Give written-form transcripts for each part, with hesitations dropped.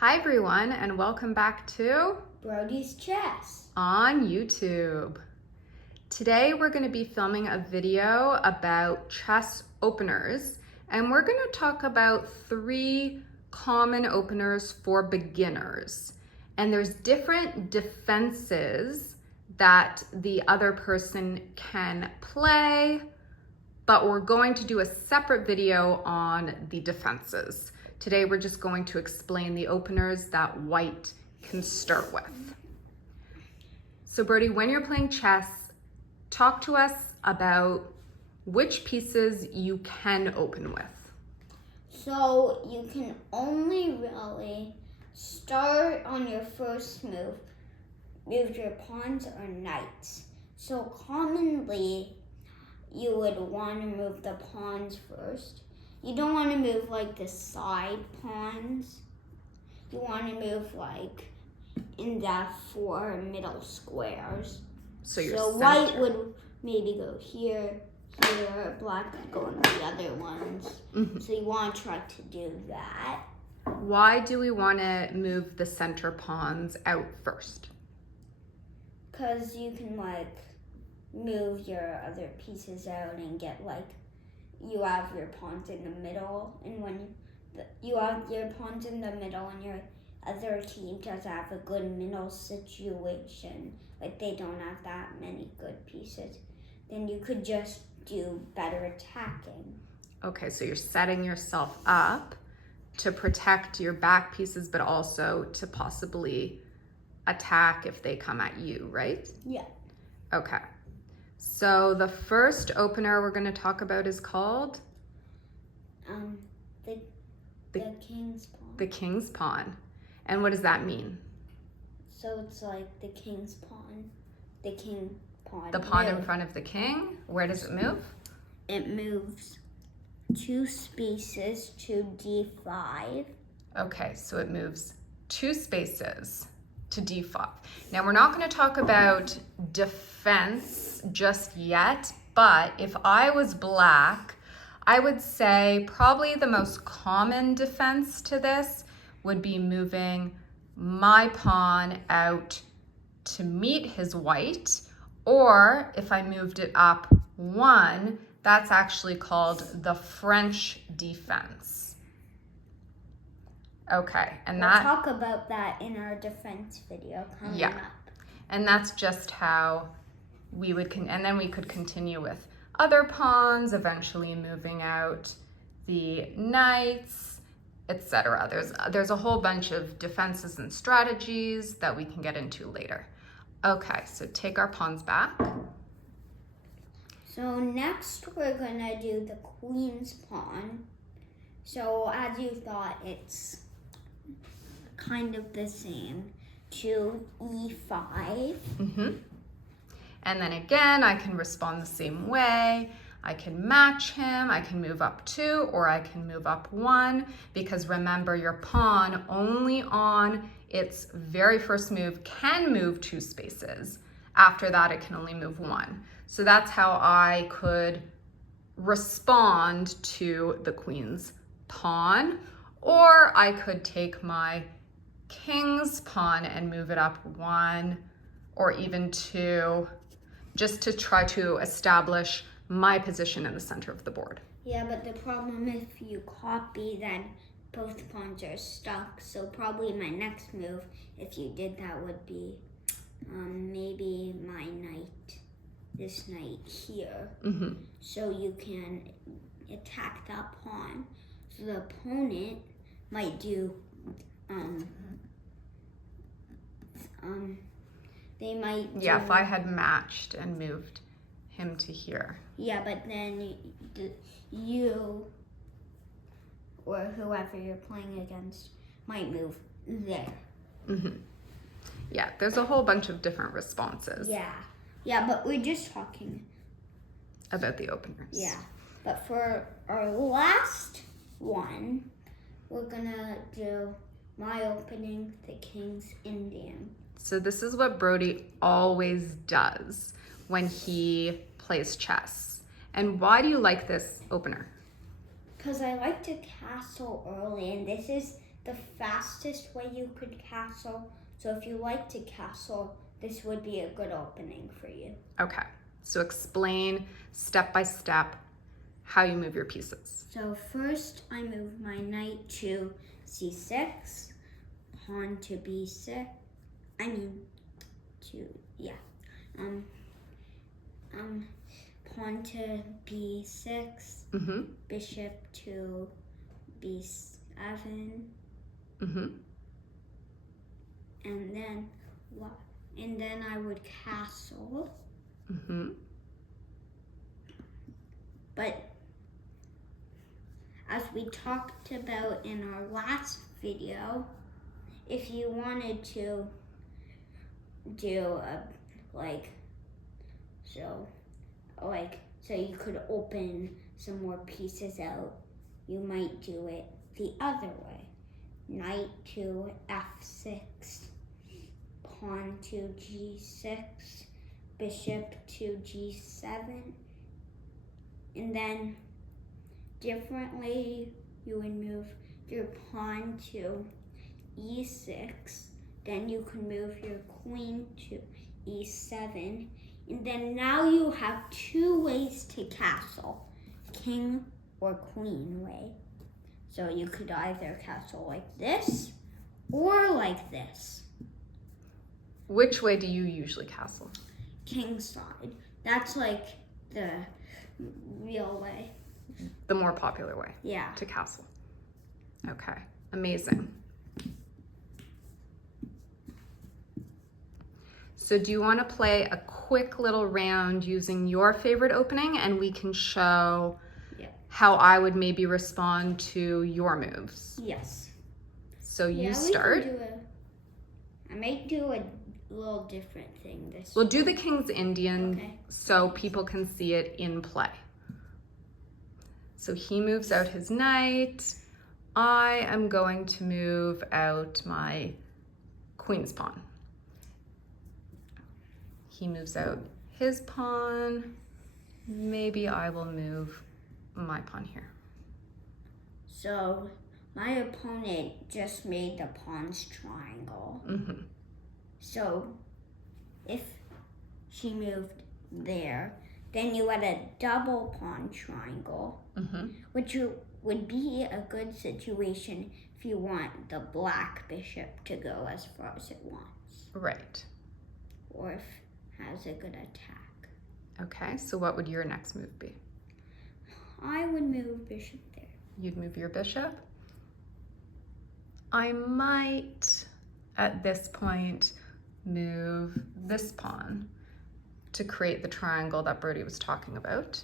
Hi everyone, and welcome back to Brody's Chess on YouTube. Today we're going to be filming a video about chess openers, and we're going to talk about 3 common openers for beginners. And there's different defenses that the other person can play, but we're going to do a separate video on the defenses. Today we're just going to explain the openers that white can start with. So Brody, when you're playing chess, talk to us about which pieces you can open with. So you can only really start on your first move your pawns or knights. So commonly you would want to move the pawns first. You don't want to move like the side pawns. You want to move like in the 4 middle squares. So white would maybe go here, here, black could go in the other ones. So you want to try to do that. Why do we want to move the center pawns out first? Because you can like move your other pieces out and get like, you have your pawns in the middle, and when you have your pawns in the middle and your other team does have a good middle situation, like they don't have that many good pieces, then you could just do better attacking. Okay, so you're setting yourself up to protect your back pieces, but also to possibly attack if they come at you, right? Yeah. Okay. So the first opener we're going to talk about is called? The king's pawn. The king's pawn. And what does that mean? So it's like the king's pawn. The king pawn. The pawn in front of the king. Where does it move? It moves 2 spaces to d5. Okay, so it moves 2 spaces to d5. Now we're not going to talk about defense just yet, but if I was black, I would say probably the most common defense to this would be moving my pawn out to meet his white, or if I moved it up 1, that's actually called the French defense. Okay, and we'll talk about that in our defense video coming up. And that's just how we would, and then we could continue with other pawns, eventually moving out the knights, etc. There's a whole bunch of defenses and strategies that we can get into later. Okay, so take our pawns back. So next we're gonna do the queen's pawn. So as you thought, it's kind of the same, to e5. And then again, I can respond the same way. I can match him, I can move up 2, or I can move up 1, because remember, your pawn only on its very first move can move 2 spaces. After that, it can only move 1. So that's how I could respond to the queen's pawn, or I could take my king's pawn and move it up 1 or even 2, just to try to establish my position in the center of the board. Yeah, but the problem if you copy, then both pawns are stuck. So probably my next move, if you did that, would be maybe my knight, this knight here. So you can attack that pawn. So the opponent might do they might do, if I had matched and moved him to here. Yeah, but then you or whoever you're playing against might move there. Yeah, there's a whole bunch of different responses. Yeah, but we're just talking about the openers. Yeah, but for our last one, we're gonna do my opening, the King's Indian. So this is what Brody always does when he plays chess. And why do you like this opener? Because I like to castle early, and this is the fastest way you could castle. So if you like to castle, this would be a good opening for you. Okay, so explain step by step how you move your pieces. So first I move my knight to c6, pawn to b6, pawn to b6, Mm-hmm. bishop to b7, Mm-hmm. and then I would castle. Mm-hmm. But as we talked about in our last video, if you wanted to do so you could open some more pieces out, you might do it the other way. Knight to f6, pawn to g6, bishop to g7, and then differently you would move your pawn to e6, then you can move your queen to e7, and then now you have two ways to castle, king or queen way. So you could either castle like this or like this. Which way do you usually castle? King side. That's like the real way. The more popular way. Yeah. To castle. Okay, amazing. So do you want to play a quick little round using your favorite opening, and we can show how I would maybe respond to your moves? Yes. So you start. I might do a little different thing this We'll do the King's Indian, okay, so people can see it in play. So he moves out his knight. I am going to move out my queen's pawn. He moves out his pawn. Maybe I will move my pawn here. So my opponent just made the pawns triangle. Mm-hmm. So if she moved there, then you had a double pawn triangle, Mm-hmm. which would be a good situation if you want the black bishop to go as far as it wants. Right. Or if it has a good attack. Okay, so what would your next move be? I would move bishop there. You'd move your bishop? I might, at this point, move this pawn to create the triangle that Brody was talking about.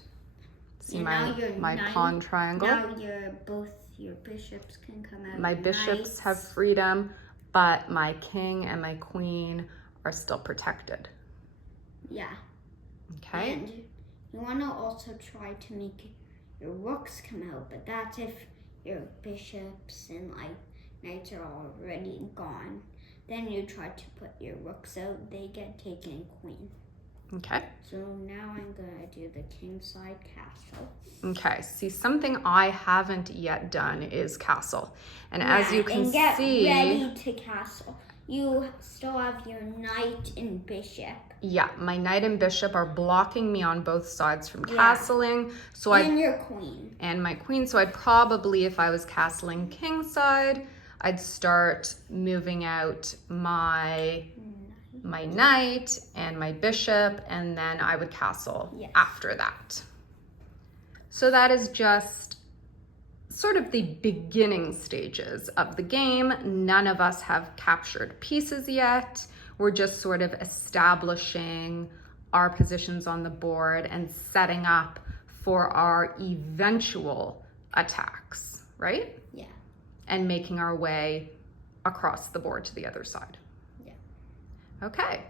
See my pawn triangle? Now both your bishops can come out. My bishops have freedom, but my king and my queen are still protected. Yeah. Okay. And you want to also try to make your rooks come out, but that's if your bishops and knights are already gone. Then you try to put your rooks out, they get taken queen. Okay. So now I'm gonna do the king side castle. Okay, see, something I haven't yet done is castle. And as you can get see, ready to castle. You still have your knight and bishop. Yeah, my knight and bishop are blocking me on both sides from castling. So and your queen. And my queen. So I'd probably, if I was castling king side, I'd start moving out my knight and my bishop, and then I would castle after that. So that is just sort of the beginning stages of the game. None of us have captured pieces yet. We're just sort of establishing our positions on the board and setting up for our eventual attacks, right? Yeah. And making our way across the board to the other side. Yeah. Okay.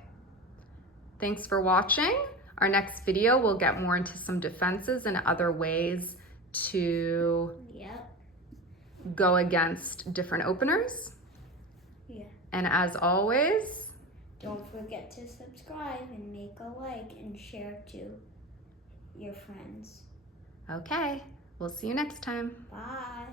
Thanks for watching. Our next video, we'll get more into some defenses and other ways to go against different openers. Yeah. And as always, don't forget to subscribe and make a like and share to your friends. Okay, we'll see you next time. Bye.